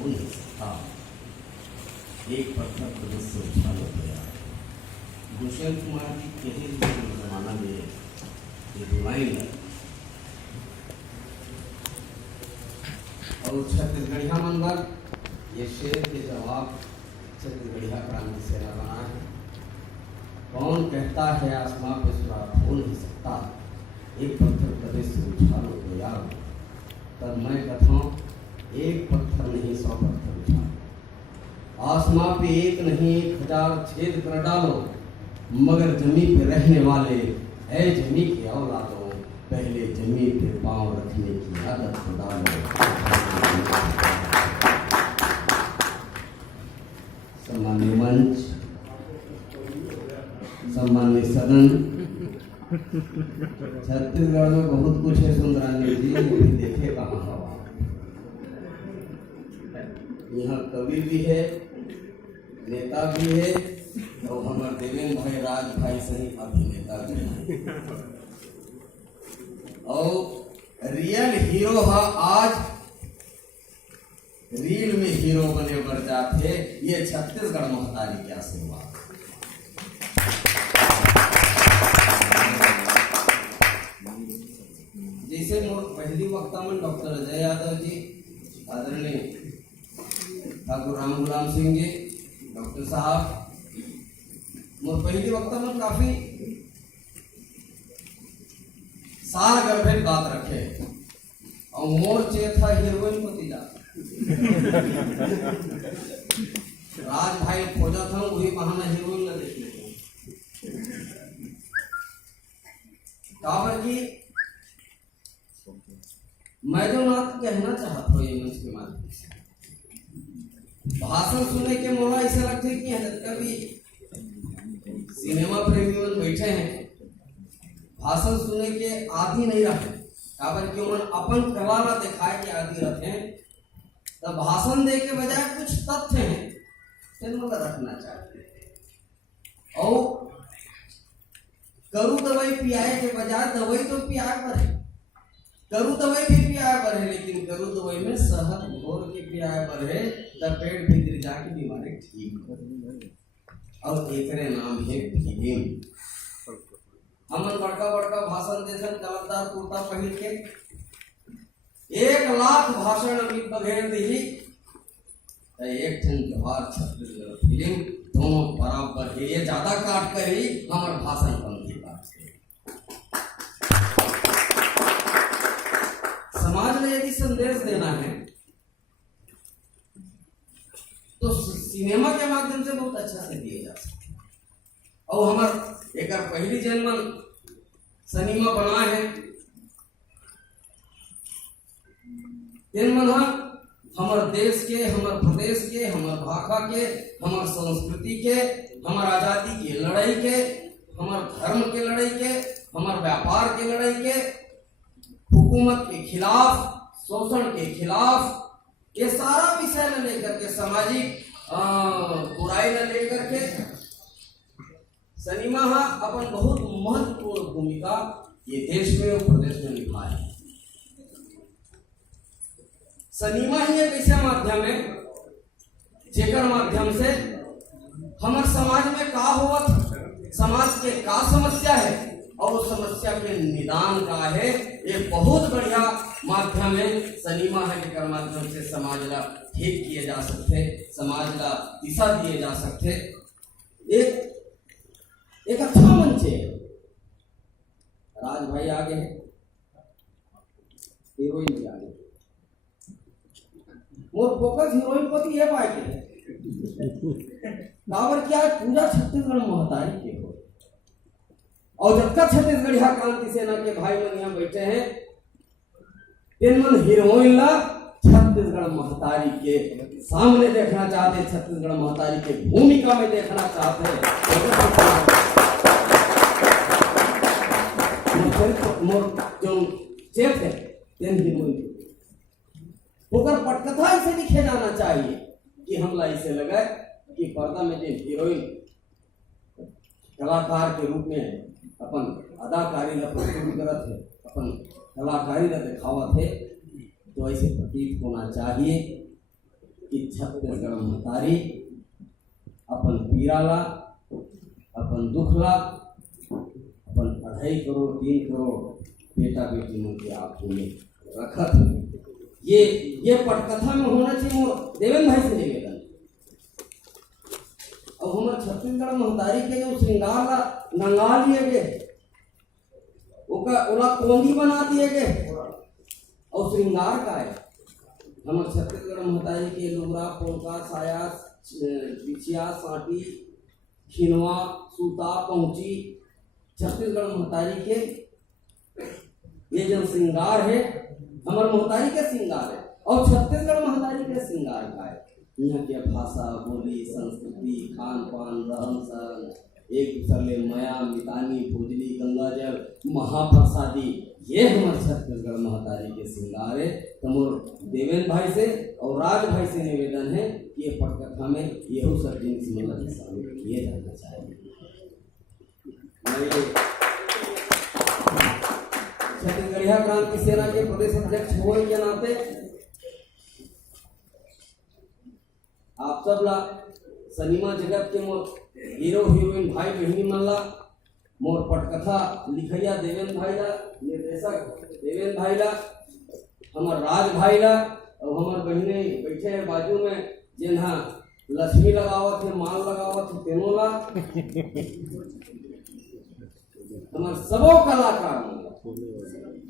हो नहीं सकता। एक पत्थर प्रदेश से उछाल हो गया। दुष्यंत कुमार जी यही जमाना में ये दुलाइन और छत्तीसगढ़िया मंडल ये शेर के जवाब छत्तीसगढ़िया क्रांति सेना बना है। कौन कहता है आसमां पे सुराख हो नहीं सकता, एक पत्थर प्रदेश से उछाल हो गया। तब मैं कथाऊं एक पत्थर नहीं 100 पत्थर उछाल। आसमां पे एक नहीं 1000 छेद कर डालो, मगर जमीन पे रहने वाले है जमीन के औलादों, पहले जमीन पे पांव रखने की आदत को डालो। सम्माननीय मंच, सम्माननीय सदन, छत्तीसगढ़ में बहुत कुछ है सुंदरानी जी, देखे कहाँ हवा। यहाँ कवि भी है, नेता भी है, और हमारे देवेंद्र भाई राज भाई सही अभिनेता भी है। और रियल हीरो है आज रील में हीरो बने बढ़ जाते, ये छत्तीसगढ़ महतारी के आशीर्वाद। जैसे मोर पहली वक्ता में डॉक्टर अजय यादव जी, आदरणीय ठाकुर राम गुलाम सिंह जी, डॉक्टर साहब, मोर पहली वक्ता में काफी सार गर्भेद बात रखे और मोर चेता हीरोइन पति जा राज भाई खोजा था वही बहाना हीरोइन ला देख लेते काबर की मैं जो बात कहना चाहता हूँ ये मंच के माध्यम से, भाषण सुनने के मोला ऐसा लगता है कि कभी सिनेमा प्रेमी मन बैठे हैं, भाषण सुनने के आदि नहीं रहे, काबर कि उन अपन कला ला दिखाए के आदि रखे हैं। तब भाषण दे के बजाय कुछ तथ्य हैं जिनको रखना चाहिए, और करू दवाई पियाए के बजाय दवाई तो पियाए पर है, करू दवाई भी पियाए पर है, लेकिन करू दवाई में शहद घोर के पियाए पर है, तब पेट भीतर जाके बीमारी ठीक हो। और एकरे नाम है फिल्म। हमन बड़का बड़का भाषण देसन कलमदार कुर्ता पहन के 1 लाख भाषण अभी बघेर दी, एक ठन जवाहर छत्तीसगढ़ फिल्म दोनों बराबर है, ये ज्यादा काट कर ही हमार भाषण बंदी बात है। समाज में यदि संदेश देना है तो सिनेमा के माध्यम से बहुत अच्छा से दिए जा सकते। और हमार एक पहली जन्म सिनेमा बना है, हमार देश के, हमार प्रदेश के, हमार भाषा के, हमार संस्कृति के, हमार आजादी की लड़ाई के, हमार धर्म के लड़ाई के, हमार व्यापार के लड़ाई के, हुकूमत के खिलाफ, शोषण के खिलाफ, ये सारा विषय न लेकर के, सामाजिक बुराई न लेकर के सिनेमा अपन बहुत महत्वपूर्ण भूमिका ये देश में और प्रदेश में निभाया है। सिनेमा ही एक ऐसा माध्यम है जेकर माध्यम से हमारे समाज में का हुआ, समाज के का समस्या है और उस समस्या के निदान का है, ये बहुत बढ़िया माध्यम है। सिनेमा है जेकर माध्यम से समाज ला ठीक किए जा सकते, समाज ला दिशा दिए जा सकते। एक अच्छा मंच है। राज भाई आगे है, हीरोइन भी आगे, मोर फोकस हीरोइन पति है पाए के काबर क्या पूरा छत्तीसगढ़ महतारी के हो, और जब तक छत्तीसगढ़िया क्रांति सेना के भाई मन यहाँ बैठे हैं, इन मन हीरोइन ला छत्तीसगढ़ महतारी के सामने देखना चाहते, छत्तीसगढ़ महतारी के भूमिका में देखना चाहते हैं। मोर जो चेप है तेन हीरोइन होकर पटकथा इसे लिखे जाना चाहिए कि हमला इसे लगा कि पर्दा में जो हीरोइन कलाकार के रूप में अपन अदाकारी ला प्रस्तुत करत है, अपन कलाकारी ला दिखावत है, तो ऐसे प्रतीत होना चाहिए कि छत्तीसगढ़ महतारी अपन पीड़ा ला, अपन दुख ला, अपन 2.5 करोड़ 3 करोड़ बेटा बेटी मन के आप में रखत। ये पटकथा में होना चाहिए मोर देवेंद्र भाई से निवेदन। और हमारे छत्तीसगढ़ महतारी के जो श्रृंगार ला नंगा लिए गए, ओला कोंदी बना दिए गए। और श्रृंगार का है हमारे छत्तीसगढ़ महतारी के लुगरा पोलका साया बिछिया साटी खिनवा सूता पहुंची, छत्तीसगढ़ महतारी के ये जो श्रृंगार है हमारे महतारी के श्रृंगार है। और छत्तीसगढ़ महतारी के श्रृंगार का है यहाँ के भाषा बोली संस्कृति खान पान रहन सहन, एक दूसरे मया मितानी भोजली गंगा जल महाप्रसादी, ये हमारे छत्तीसगढ़ महतारी के श्रृंगार है। तो मोर देवेंद्र भाई से और राज भाई से निवेदन है कि ये पटकथा में यही सब जिनिस मतलब शामिल किए जाना चाहिए। छत्तीसगढ़िया क्रांति सेना के प्रदेश अध्यक्ष होने के नाते आप सब ला सिनेमा जगत के मोर हीरो हीरोइन भाई बहनी मन ला, मोर पटकथा लिखैया देवेंद्र भाई ला, निर्देशक देवेंद्र भाई ला, हमार राज भाई ला और हमार बहने बैठे हैं बाजू में जिन्हा लक्ष्मी लगावत है माल लगावत है तेनों ला, हमार सबो कलाकार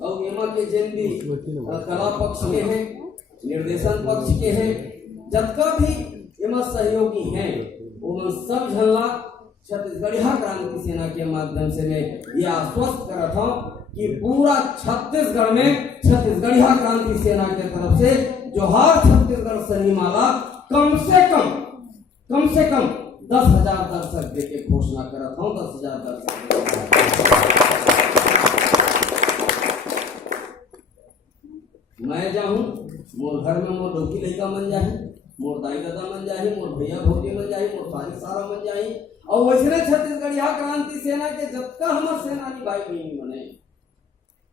और एमा के जिन भी कला पक्ष के हैं निर्देशन पक्ष के हैं जबका भी एमा सहयोगी हैं वो सब झल्ला छत्तीसगढ़िया क्रांति सेना के माध्यम से मैं यह आश्वस्त कर रहा हूँ कि पूरा छत्तीसगढ़ में छत्तीसगढ़िया क्रांति सेना के तरफ से जोहार छत्तीसगढ़ सिनेमाला कम से कम 10,000 दर्शक देके घोषणा कर रहा हूँ। 10,000 दर्शक मैं जाऊं मोर घर में मोर लौकी लड़का मन जाही, मोर दाई दादा मन जाही, मोर भैया भौजी मन जाही, मोर सारी सारा मन जाही। और वैसे छत्तीसगढ़िया क्रांति सेना के जबका हमार सेनानी भाई बहनी मने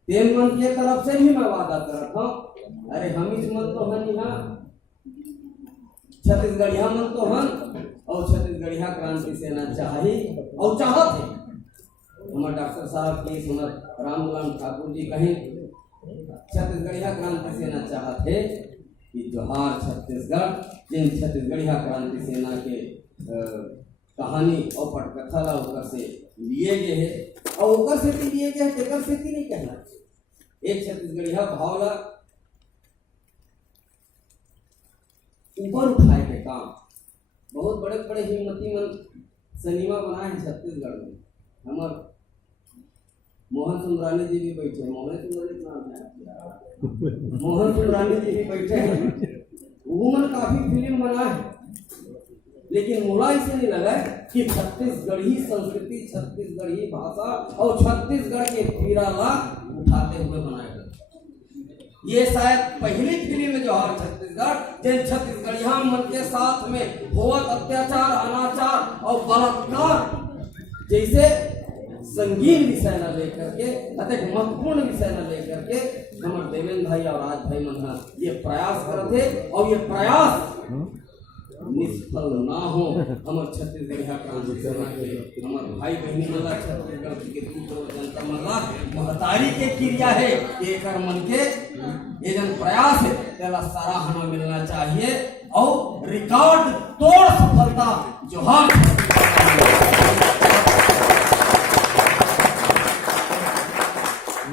तेन मन के तरफ से भी मैं वादा करता हूँ। अरे हम इस मन तो हन यहाँ छत्तीसगढ़िया मन तो हन और छत्तीसगढ़िया क्रांति सेना चाही और चाहत है। हमारे डॉक्टर साहब के हमारे रामलाल ठाकुर जी कहें छत्तीसगढ़िया क्रांति सेना चाहते है कि जोहार छत्तीसगढ़ जिन छत्तीसगढ़िया क्रांति सेना के कहानी और पटकथा ला ओकर से लिए गए है और ओकर से भी लिए गए तेकर से नहीं कहना। एक छत्तीसगढ़िया भाव ला ऊपर उठाए के काम बहुत बड़े बड़े हिम्मती मन सिनेमा बनाए हैं छत्तीसगढ़ में। हमारे मोहन सुंदरानी जी भी बैठे, मोहन सुंदरानी नाम है, मोहन सुंदरानी जी भी बैठे हैं। उन्होंने काफी फिल्म बनाए लेकिन मोला इसे नहीं लगा कि छत्तीसगढ़ी संस्कृति छत्तीसगढ़ी भाषा और छत्तीसगढ़ के पीड़ा ला उठाते हुए बनाए गए। ये शायद पहली फिल्म में जोहार छत्तीसगढ़ जिन छत्तीसगढ़िया मन के साथ में होवत अत्याचार अनाचार और बलात्कार जैसे संगीन विषय न लेकर के अत्यंत महत्वपूर्ण विषय न लेकर के हमारे देवेंद्र भाई और राज भाई मन ये प्रयास करते और ये प्रयास निष्फल ना हो। हमारे छत्तीसगढ़िया क्रांति सेना के हमारे भाई बहनी मला छत्तीसगढ़ के दूसरों जनता मला महतारी के क्रिया है एक मन के ये जन प्रयास है तेरा सराहना मिलना चाहिए और रिकॉर्ड तोड़ सफलता जोहार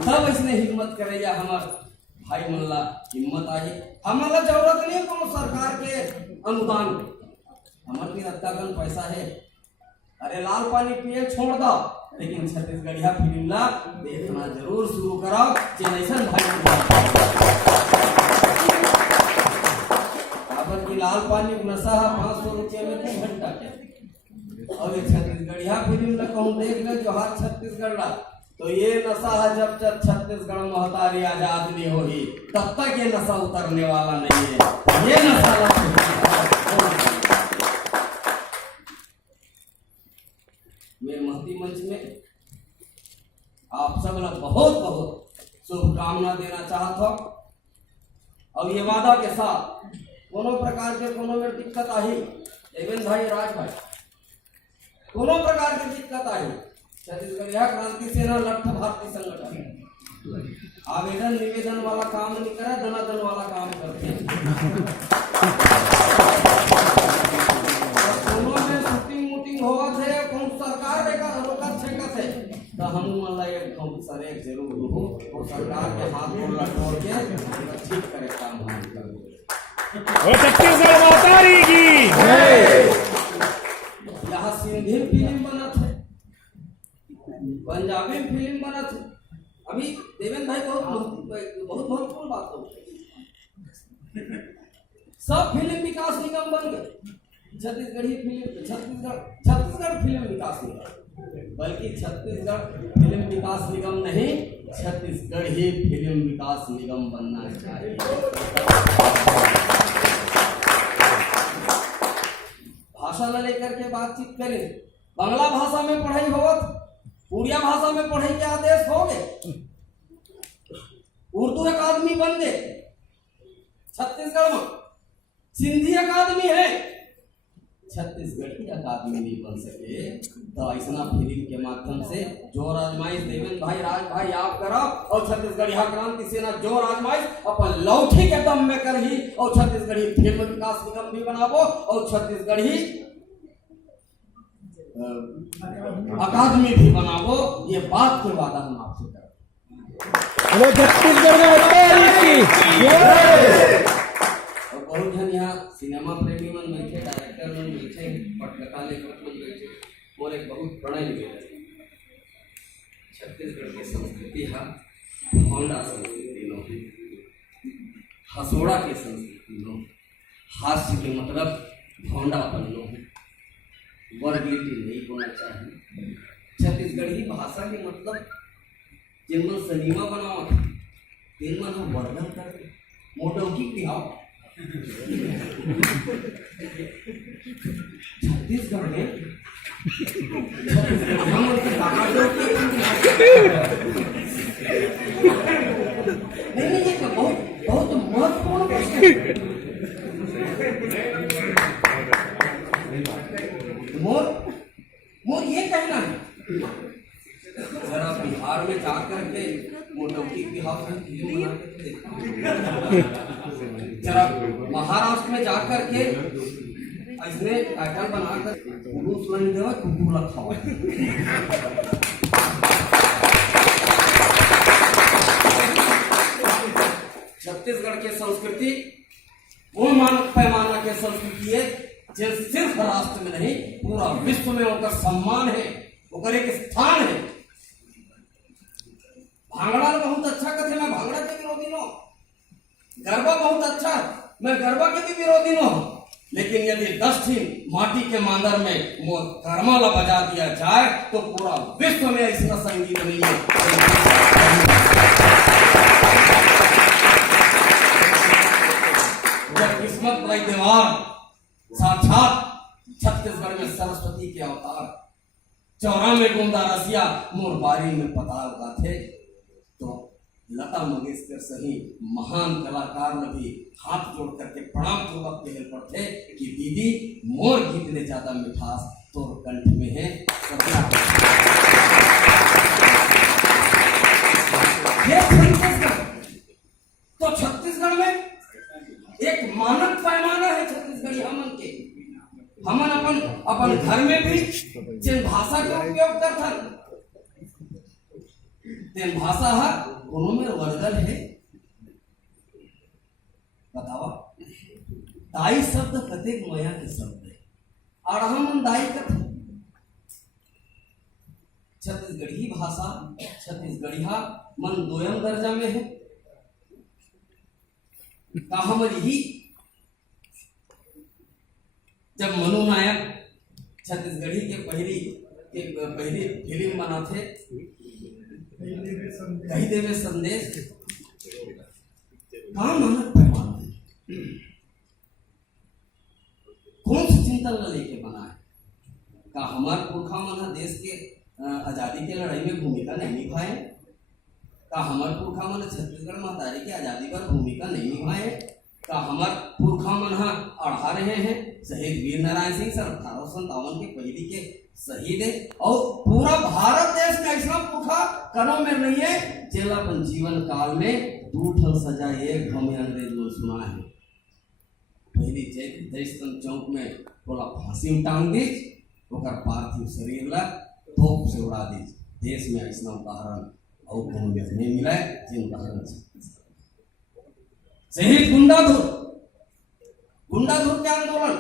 तब इसने हिम्मत करेगा हमार भाई मल्ला हिम्मत आई। हमारा जरूरत नहीं कोनो सरकार के अनुदान, हमारे भी रत्तागन पैसा है। अरे लाल पानी पिए छोड़ दो लेकिन छत्तीसगढ़िया फिल्म ला देखना जरूर शुरू कराओ। चेन्नईसन भाई की लाल पानी नशा 500 रुपये में 3 घंटा के और ये छत्तीसगढ़िया फिल्म ला कहूँ देख ले जोहार छत्तीसगढ़ ला तो ये नशा है जब तक छत्तीसगढ़ महतारी आजाद नहीं होगी तब तक ये नशा उतरने वाला नहीं है। ये नशा मेरे महती मंच में आप सब लोग बहुत बहुत शुभकामना देना चाहता हूँ और ये वादा के साथ कोनो प्रकार के कोनो में दिक्कत आई, देवेंद्र भाई राज भाई कोनो प्रकार की दिक्कत आई, छत्तीसगढ़ क्रांति सेना लठ भारतीय संगठन आवेदन निवेदन वाला काम नहीं करे, दनादन वाला काम करते हैं। दोनों में शूटिंग मूटिंग होगा थे, कौन सरकार देखा रोका छेका थे, तो हम मतलब एक हम सरे जरूर हो और सरकार के हाथ को लटोड़ के ठीक करे काम हम करेंगे। और छत्तीसगढ़ मातारी की यहाँ सिंधी फिल्म बना थे, पंजाबी फिल्म बना थे। अभी देवेंद्र भाई बहुत महत्वपूर्ण बात हो, सब फिल्म विकास निगम बन गए, छत्तीसगढ़ी फिल्म छत्तीसगढ़ फिल्म विकास निगम, बल्कि छत्तीसगढ़ फिल्म विकास निगम नहीं, छत्तीसगढ़ ही फिल्म विकास निगम बनना चाहिए। भाषा न लेकर के बातचीत करें, बांग्ला भाषा में पढ़ाई होगा, उड़िया भाषा में पढ़ाई के आदेश हो गए, उर्दू अकादमी बन गए, छत्तीसगढ़ में सिंधी अकादमी है, छत्तीसगढ़ी अकादमी नहीं बन सके, तो ऐसा फिल्म के माध्यम से जो आजमाइश देवेंद्र भाई राज भाई आप करो और छत्तीसगढ़ी क्रांति सेना जो आजमाइश अपन लौठी के दम में कर ही और छत्तीसगढ़ी फिल्म विकास निगम भी बनाबो और छत्तीसगढ़ी अकादमी भी बनाबो, ये बात के वादा हम आपसे करें। छत्तीसगढ़ और बहुत जन यहाँ सिनेमा प्रेमी मन बैठे, डायरेक्टर मन बैठे, पटकथा लेखक मन बैठे, और एक बहुत बड़ा निवेदन, छत्तीसगढ़ की संस्कृति है होंडा संस्कृति लो, हसोड़ा की संस्कृति लो, हास्य के मतलब होंडापन लो, वर्गलिटी नहीं होना चाहिए। छत्तीसगढ़ी भाषा के मतलब जिनमें सनीमा बनाओ तिनमन हम वर्णन करके मोटौकी दिखाओ। छत्तीसगढ़ में नहीं ये बहुत बहुत महत्वपूर्ण प्रश्न है। मोर ये कहना है, जरा बिहार में जाकर के मोटौकी बिहार में फिल्म बना के देखो, जरा महाराष्ट्र में जाकर के ऐसे टाइटल बनाकर पुरुष नहीं देवा कुकुर रखा हुआ। छत्तीसगढ़ के संस्कृति वो मानक पैमाना के संस्कृति है जो सिर्फ राष्ट्र में नहीं पूरा विश्व में उनका सम्मान है, उनका एक स्थान है। भांगड़ा बहुत अच्छा कथे, मैं भांगड़ा के विरोधी न, गरबा बहुत अच्छा, मैं गरबा के भी विरोधी न, लेकिन यदि 10 दिन माटी के मांदर में वो गरमाला बजा दिया जाए तो पूरा विश्व में ऐसा संगीत नहीं है। किस्मत वैद्यवान साक्षात छत्तीसगढ़ में सरस्वती के अवतार, 94 गुंदा रसिया मोर बारी में पताल का थे, तो लता मंगेशकर सही महान कलाकार ने भी हाथ जोड़ करके प्रणाम पूर्वक कहल पड़ते कि दीदी मोर गीत ने ज्यादा मिठास तो कंठ में है। ये छत्तीसगढ़, तो छत्तीसगढ़ में एक मानक पैमाना है छत्तीसगढ़ी हमन के, हमन अपन अपन घर में भी जिन भाषा का उपयोग करथन, तेन भाषा है दोनों में वर्गल है। बतावा दाई शब्द कतेक माया के शब्द है, अड़हा मन दाई कथे। छत्तीसगढ़ी भाषा छत्तीसगढ़िया मन दोयम दर्जा में है, हमर ही जब मनु नायक छत्तीसगढ़ी के पहली फिल्म बना थे कही देवे संदेश, कहाँ मानक पैमाना है, कौन सी चिंतन न लेके बना है? का हमारे पुरखा मन देश के आजादी के लड़ाई में भूमिका नहीं निभाए? का हमारे पुरखा मन छत्तीसगढ़ महतारी की आजादी पर भूमिका नहीं निभाए? का हमार पुरखा मन अढ़ा रहे हैं। शहीद वीर नारायण सिंह सर 1857 के पहली के शहीद है और पूरा भारत देश में ऐसा पुरखा कनो में नहीं है जेला अपन जीवन काल में 2 ठन सजा एक हमें अंग्रेज लोग सुना है। पहली जयस्तंभ चौक में बोला फांसी में टांग दी, ओकर पार्थिव शरीर ला तोप से उड़ा दी। देश में ऐसा उदाहरण और कौन नहीं मिला है जिन उदाहरण शहीद गुंडाधुर के आंदोलन।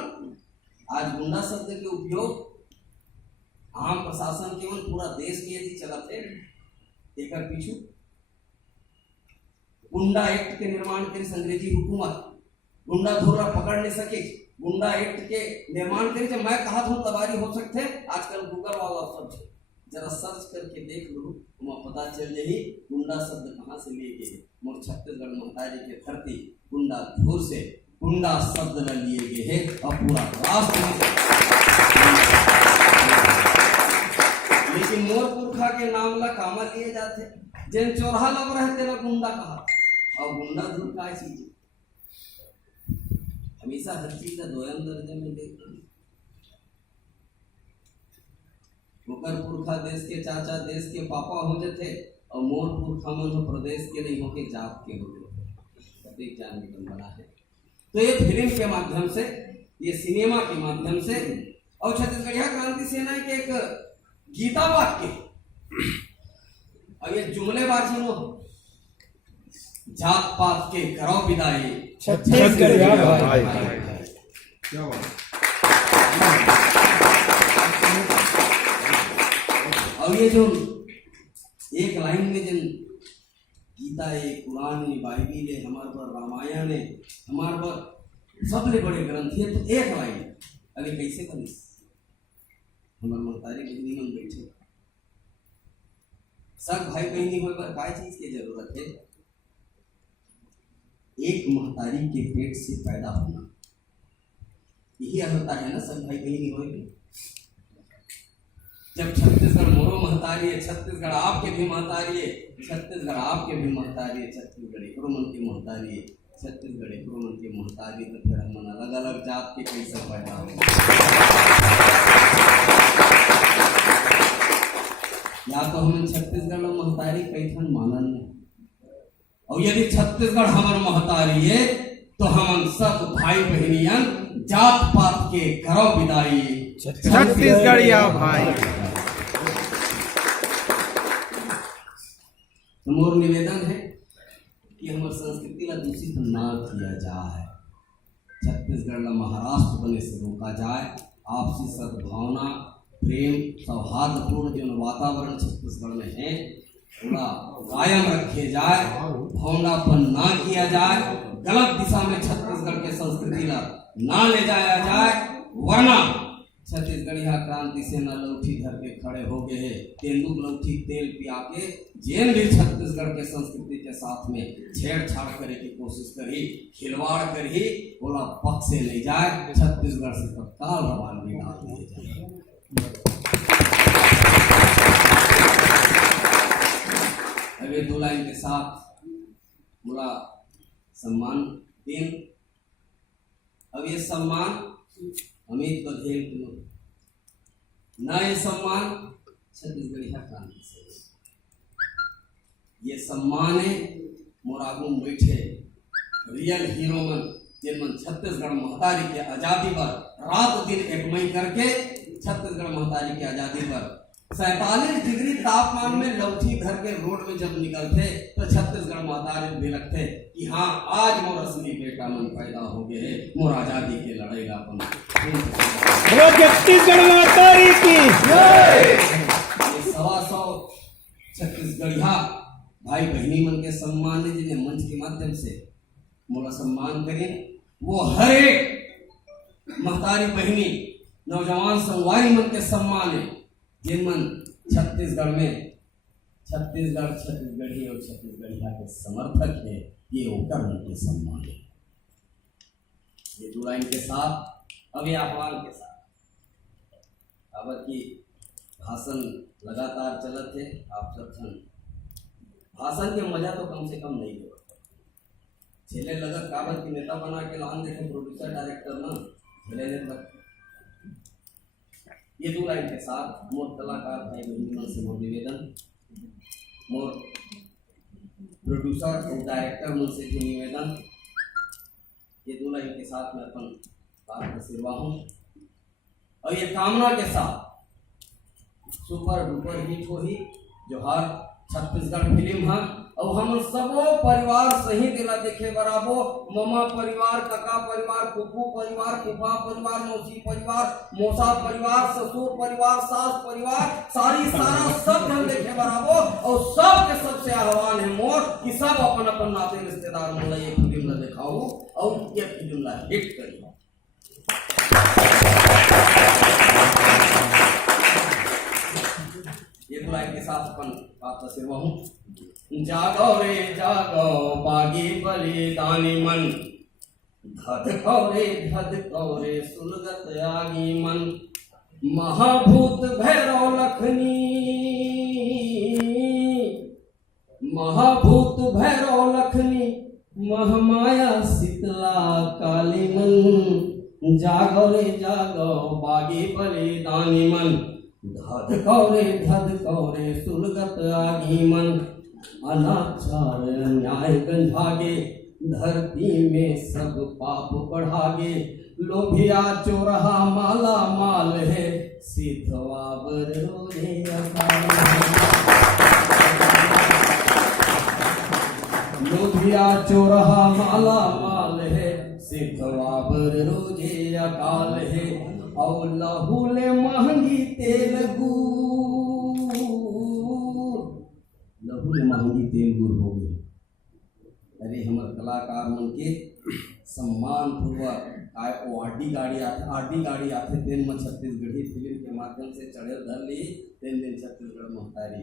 आज गुंडा शब्द के उपयोग आम प्रशासन केवल पूरा देश में यदि चलत है एक पीछू गुंडा एक्ट के निर्माण के अंग्रेजी हुकूमत गुंडा धुर्रा पकड़ नहीं सके। गुंडा एक्ट के निर्माण करे जब मैं कहा था तबारी हो सकते। आजकल गूगल वाला शब्द जरा सर्च करके देख लो, तुम्हें पता चल जाही गुंडा शब्द कहाँ से लिए गए। मोर छत्तीसगढ़ महतारी के धरती गुंडा धुर से गुंडा शब्द न लिए गए है और पूरा राष्ट्र लेकिन मोर पुरखा के नाम ला कामा लिए जाते। जिन चौराहा लग रहे तेरा गुंडा कहा और गुंडा धुर का चीज हमेशा हर चीज का दोयम दर्जे में देखते हैं। ओकर पुरखा देश के चाचा देश के पापा हो जाते और मोर पुरखा मन हो प्रदेश के नहीं होके जात के हो जाते। जानने का बना है तो ये फिल्म के माध्यम से ये सिनेमा के माध्यम से और छत्तीसगढ़िया क्रांति सेना के एक गीता वाक्य और ये जुमलेबाजी नो जात पात के करो विदाई छत्तीसगढ़िया भाई। क्या बात। और ये जो एक लाइन में जिन गीता है कुरान है बाइबिल है हमारे पर रामायण है हमारे पर सबले बड़े ग्रंथ है। तो एक लाइन अरे कैसे बनी हमारे महतारी बहनी में बैठे सब भाई बहनी हो पर काय चीज की जरूरत है। एक महतारी के पेट से पैदा होना यही होता है ना सब भाई बहनी होगी। जब छत्तीसगढ़ मोरो महतारी है, छत्तीसगढ़ आपके भी महतारी है, छत्तीसगढ़ आपके भी महतारी है, छत्तीसगढ़ एकरो मन के महतारी है, छत्तीसगढ़ एकरो मन के महतारी। तो फिर हम अलग अलग जात के कैसे पैदा हो या तो हम छत्तीसगढ़ में महतारी कैसन मानन और यदि छत्तीसगढ़ हमार महतारी है तो हम सब भाई बहनियन जात पात के करो विदाई छत्तीसगढ़िया भाई। मोर निवेदन है कि हमारे संस्कृति ला दूषित ना किया जाए। छत्तीसगढ़ ला महाराष्ट्र बने से रोका जाए। आपसी सद्भावना प्रेम सौहार्दपूर्ण जो वातावरण छत्तीसगढ़ में है पूरा कायम रखे जाए। भौंडापन ना किया जाए। गलत दिशा में छत्तीसगढ़ के संस्कृति ला ना ले जाया जाए वरना छत्तीसगढ़िया क्रांति सेना लौठी धर के खड़े हो गए हैं। तेंदुक लौठी तेल पिया के जेन भी छत्तीसगढ़ के संस्कृति के साथ में छेड़छाड़ करे की कोशिश करी खिलवाड़ करी बोला पक्ष से ले जाए। छत्तीसगढ़ से तत्काल रवानगी डाल दिए जाए। अब ये 2 लाइन के साथ बोला सम्मान दिन। अब ये सम्मान अमित बघेल को न ये सम्मान छत्तीसगढ़िया क्रांति से ये सम्मान है मोरागू बैठे रियल हीरो मन जिन मन छत्तीसगढ़ महतारी के आजादी पर रात दिन एकमई करके छत्तीसगढ़ महतारी के आजादी पर 47 डिग्री तापमान में लौठी भर के रोड में जब निकलते तो छत्तीसगढ़ महतारी भी लगते कि हाँ आज मोर असली बेटा मन पैदा हो गए मोर आजादी के लड़ाई अपन छत्तीसगढ़ महतारी की ये 125 छत्तीसगढ़िया भाई बहनी मन के सम्मान ने जिन्हें मंच के माध्यम से मोला सम्मान करें वो हर एक महतारी बहनी नौजवान संगवारी मन के सम्मान है जिन मन छत्तीसगढ़ में छत्तीसगढ़ी और छत्तीसगढ़िया के समर्थक है। ये होकर उनके सम्मान है। ये 2 लाइन के साथ अब ये आह्वान के साथ अब की भाषण लगातार चलत है। आप सब भाषण के मजा तो कम से कम नहीं हो झेले लगत काबर की नेता बना के लान देखे प्रोड्यूसर डायरेक्टर ना झेले ने लग ये दो लाइन के साथ मोर कलाकार भाई बहन से मोर निवेदन मोर प्रोड्यूसर और डायरेक्टर मन से निवेदन ये दो लाइन के साथ मैं अपन बात का सिरवा हूँ और ये कामना के साथ सुपर डुपर हिट हो ही जो हर छत्तीसगढ़ फिल्म है और हम सबो परिवार सही दिला देखे बराबो ममा परिवार काका परिवार फूफू परिवार फूफा परिवार मौसी परिवार मौसा परिवार ससुर परिवार सास परिवार सारा सब हम देखे बराबो और सब के सबसे आह्वान है मोर कि सब अपन अपन नाते रिश्तेदार मन ये फिल्म ला दिखाओ और ये फिल्म ला हिट करी ये बुलाई के साथ अपन बात का सिरवा हूँ जागो रे जागो बागी बलिदानी मन धधको रे सुलगत आगी मन महाभूत भैरव लखनी महामाया शीतला काली मन जागो रे जागो बागी बलिदानी मन धधको रे सुलगत आगी मन अनाचार अन्याय गंधागे धरती में सब पाप बढ़ागे लोभिया चोरहा माला माल है सिद्धवा बरोधे लोभिया चोरहा माला माल है सिद्धवा बरोधे अकाल है और लहूले महंगी तेल महंगी तेल गुड़ हो गई। अरे हमारे कलाकार मन के सम्मान पूर्वक आरडी गाड़ी आते तेन में छत्तीसगढ़ी फिल्म के माध्यम से चढ़े धर ली तेन दिन छत्तीसगढ़ महतारी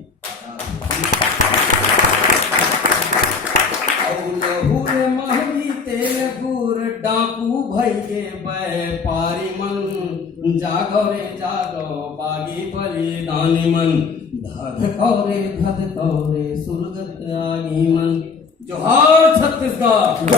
और महंगी तेल गुड़ डाकू भई के व्यापारी मन जागो रे जागो बागी बलिदानी मन धधको रे सुलगत आगी मन जोहार छत्तीसगढ़।